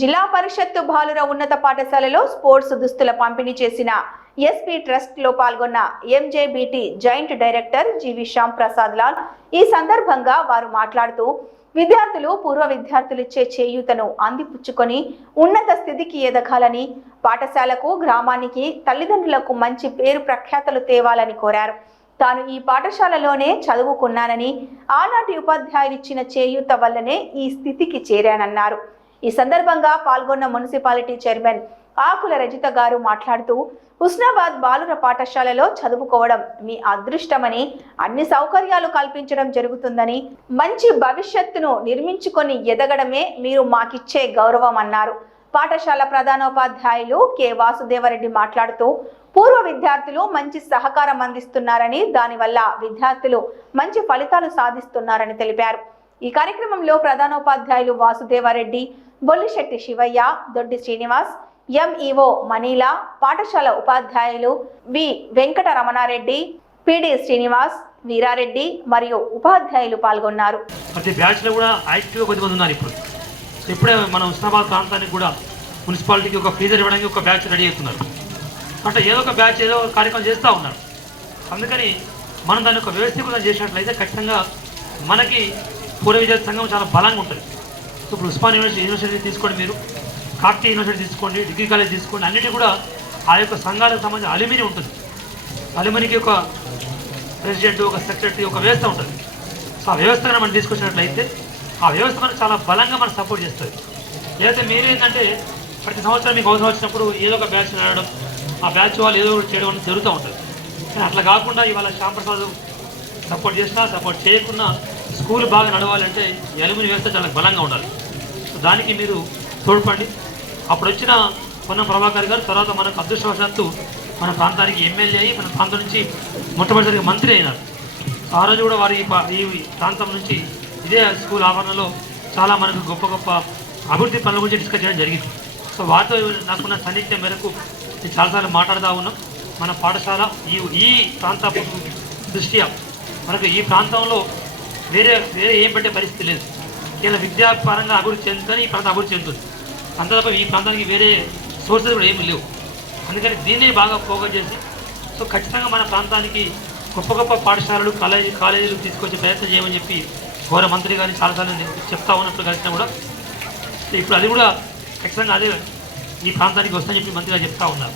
జిల్లా పరిషత్తు బాలుర ఉన్నత పాఠశాలలో స్పోర్ట్స్ దుస్తుల పంపిణీ చేసిన ఎస్పీ ట్రస్ట్ లో పాల్గొన్న ఎంజేబీటీ జాయింట్ డైరెక్టర్ జీవి శ్యామ్ ప్రసాద్ లాల్ ఈ సందర్భంగా వారు మాట్లాడుతూ విద్యార్థులు పూర్వ విద్యార్థులిచ్చే చేయూతను అందిపుచ్చుకొని ఉన్నత స్థితికి ఎదగాలని పాఠశాలకు గ్రామానికి తల్లిదండ్రులకు మంచి పేరు ప్రఖ్యాతలు తేవాలని కోరారు. తాను ఈ పాఠశాలలోనే చదువుకున్నానని ఆనాటి ఉపాధ్యాయులు ఇచ్చిన చేయూత వల్లనే ఈ స్థితికి చేరానన్నారు. ఈ సందర్భంగా పాల్గొన్న మున్సిపాలిటీ చైర్మన్ ఆకుల రజిత గారు మాట్లాడుతూ హుస్నాబాద్ బాలుర పాఠశాలలో చదువుకోవడం మీ అదృష్టమని, అన్ని సౌకర్యాలు కల్పించడం జరుగుతుందని, మంచి భవిష్యత్తును నిర్మించుకొని ఎదగడమే మీరు మాకిచ్చే గౌరవం అన్నారు. పాఠశాల ప్రధానోపాధ్యాయులు కె వాసుదేవరెడ్డి మాట్లాడుతూ పూర్వ విద్యార్థులు మంచి సహకారం అందిస్తున్నారని, దానివల్ల విద్యార్థులు మంచి ఫలితాలు సాధిస్తున్నారని తెలిపారు. ఈ కార్యక్రమంలో ప్రధానోపాధ్యాయులు వాసుదేవరెడ్డి, బొల్లిశెట్టి శివయ్య, దొడ్డి శ్రీనివాస్, ఎంఈఓ మనీలా, పాఠశాల ఉపాధ్యాయులు వి వెంకట రమణారెడ్డి, పిడి శ్రీనివాస్, వీరారెడ్డి మరియు ఉపాధ్యాయులు పాల్గొన్నారు. ప్రతి బ్యాచ్ లో కూడా యాక్టివ్గా కొద్దిమంది ఉన్నారు. ఇప్పుడే మన హుస్నాబాద్ ప్రాంతానికి కూడా మున్సిపాలిటీకి ఒక ఫ్రీజర్ ఇవ్వడానికి ఒక బ్యాచ్ రెడీ అవుతున్నారు. అంటే ఏదో ఒక బ్యాచ్ ఏదో ఒక కార్యక్రమం చేస్తూ ఉన్నారు. అందుకని మనం దాన్ని ఒక వ్యవస్థీకృతం చేసినట్లయితే ఖచ్చితంగా మనకి పూర్వ విద్యార్థి సంఘం చాలా బలంగా ఉంటుంది. ఇప్పుడు ఉస్మాన్ యూనివర్సిటీ తీసుకోండి, మీరు కాకతీయ యూనివర్సిటీ తీసుకోండి, డిగ్రీ కాలేజ్ తీసుకోండి, అన్నిటి కూడా ఆ యొక్క సంఘాలకు సంబంధించిన అలుమిని ఉంటుంది. అలుమినికి ఒక ప్రెసిడెంట్, ఒక సెక్రటరీ, ఒక వ్యవస్థ ఉంటుంది. సో ఆ వ్యవస్థను మనం తీసుకొచ్చినట్లయితే ఆ వ్యవస్థ మనకు చాలా బలంగా మనం సపోర్ట్ చేస్తుంది. లేకపోతే మీరు ఏంటంటే ప్రతి సంవత్సరం మీకు అవసరం వచ్చినప్పుడు ఏదో ఒక బ్యాచ్ నడవడం, ఆ బ్యాచ్ వాళ్ళు ఏదో ఒకటి చేయడం జరుగుతూ ఉంటుంది. కానీ అట్లా కాకుండా ఇవాళ శ్యామ్ ప్రసాద్ సపోర్ట్ చేసినా సపోర్ట్ చేయకుండా స్కూల్ బాగా నడవాలంటే అలుమిని వ్యవస్థ చాలా బలంగా ఉండాలి. సో దానికి మీరు తోడ్పండి. అప్పుడు వచ్చిన పొన్నం ప్రభాకర్ గారు తర్వాత మనకు అదృష్టవశాత్తు మన ప్రాంతానికి ఎమ్మెల్యే అయ్యి మన ప్రాంతం నుంచి మొట్టమొదటిసారిగా మంత్రి అయినారు. ఆ రోజు కూడా వారి ఈ ప్రాంతం నుంచి ఇదే స్కూల్ ఆవరణలో చాలా మనకు గొప్ప గొప్ప అభివృద్ధి పనుల గురించి డిస్కస్ చేయడం జరిగింది. సో వారితో నాకున్న సాన్నిధ్యం మేరకు నేను చాలాసార్లు మాట్లాడుతూ ఉన్నాం. మన పాఠశాల ఈ ప్రాంత దృష్ట్యా మనకు ఈ ప్రాంతంలో వేరే ఏం పెట్టే పరిస్థితి లేదు. కేవలం విద్యాపరంగా అభివృద్ధి చెందుతుంది, ఈ ప్రాంతం అభివృద్ధి చెందుతుంది. అంత తప్ప ఈ ప్రాంతానికి వేరే సోర్సెస్ కూడా ఏమీ లేవు. అందుకని దీన్నే బాగా ఫోకస్ చేసి సో ఖచ్చితంగా మన ప్రాంతానికి గొప్ప గొప్ప పాఠశాలలు కాలేజీలు తీసుకొచ్చే ప్రయత్నం చేయమని చెప్పి గౌరవ మంత్రి గారిని చాలాసార్లు చెప్తా ఉన్నప్పుడు కలిసినా కూడా ఇప్పుడు అది కూడా ఖచ్చితంగా అదే ఈ ప్రాంతానికి వస్తుందని చెప్పి మంత్రి గారు చెప్తా ఉన్నారు.